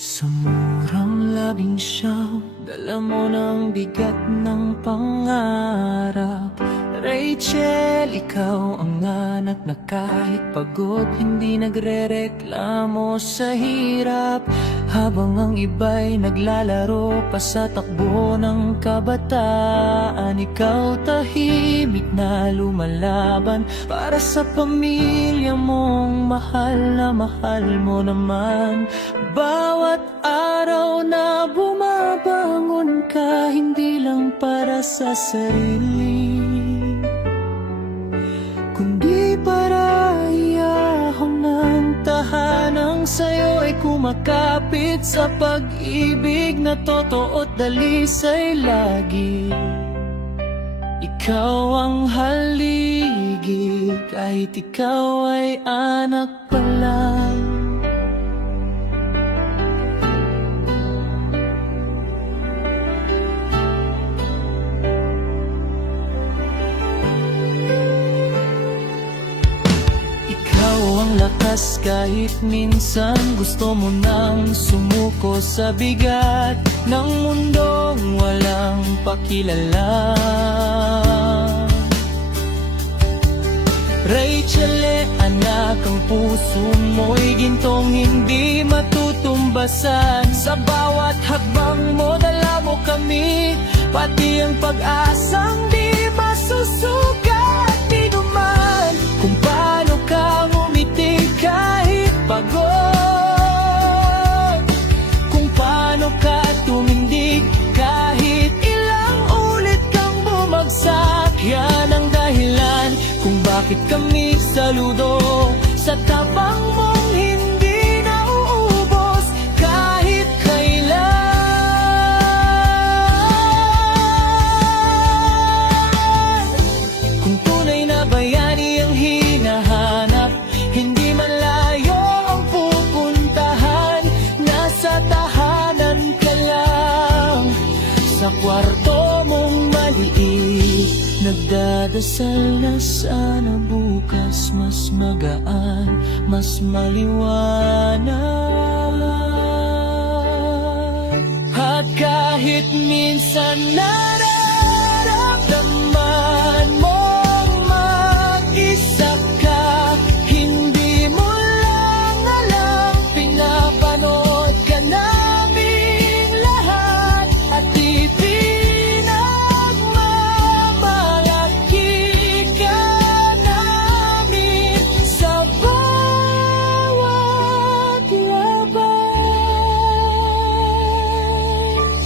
Sa murang 19, dala mo ng bigat ng pangarap. Rachel, ikaw ang anak na kahit pagod hindi nagrereklamo sa hirap. Habang ang iba'y naglalaro pa sa takbo ng kabataan, ikaw tahimik na lumalaban para sa pamilya mong mahal mo naman. Bawat araw na bumabangon ka, hindi lang para sa sarili, kundi para iyahon ng tahanang sa'yo ay kumakapit sa pag-ibig na totoo at dalisay lagi. Ikaw ang haligi kahit ikaw ay anak pa lang. Lakas kahit minsan gusto mo nang sumuko sa bigat ng mundong walang pakilala. Rachel, anak, ang puso mo'y gintong hindi matutumbasan. Sa bawat hakbang mo dala mo kami, pati ang pag-asang di masusukat ni duman. Kung paano ka kahit pagod, kung paano ka tumindig kahit ilang ulit kang bumagsak. Yan ang dahilan kung bakit kami saludo sa tapang mong hindi nauubos kahit kailan. Kung tunay na bayani ang hinahanap, hindi man layo ang pupuntahan, nasa tahanan ka lang, sa kwarto mong maliit, nagdadasal na sana bukas mas magaan, mas maliwanag. At kahit minsan nararamdaman mo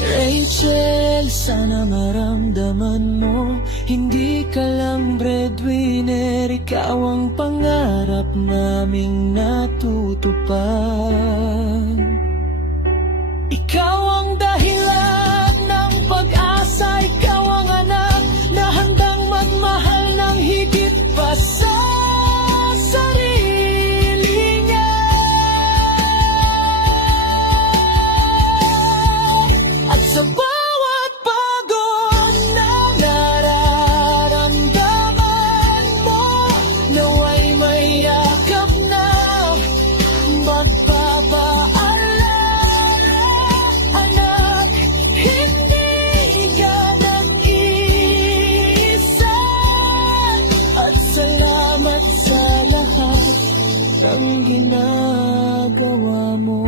Rachel, sana maramdaman mo, hindi ka lang breadwinner, ikaw ang pangarap naming natutupad. Ikaw ang dahilan ng pag-asa, ikaw ang anak na handang magmahal ng higit pa sa sarili niya. At sa bawat pagod na nararamdaman mo, naway may yakap na magpapaalala. Anak, hindi ka nag-iisa. At salamat sa lahat ng ginagawa mo.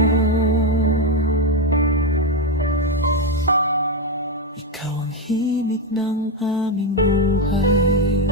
Ikaw ang himig ng aming buhay.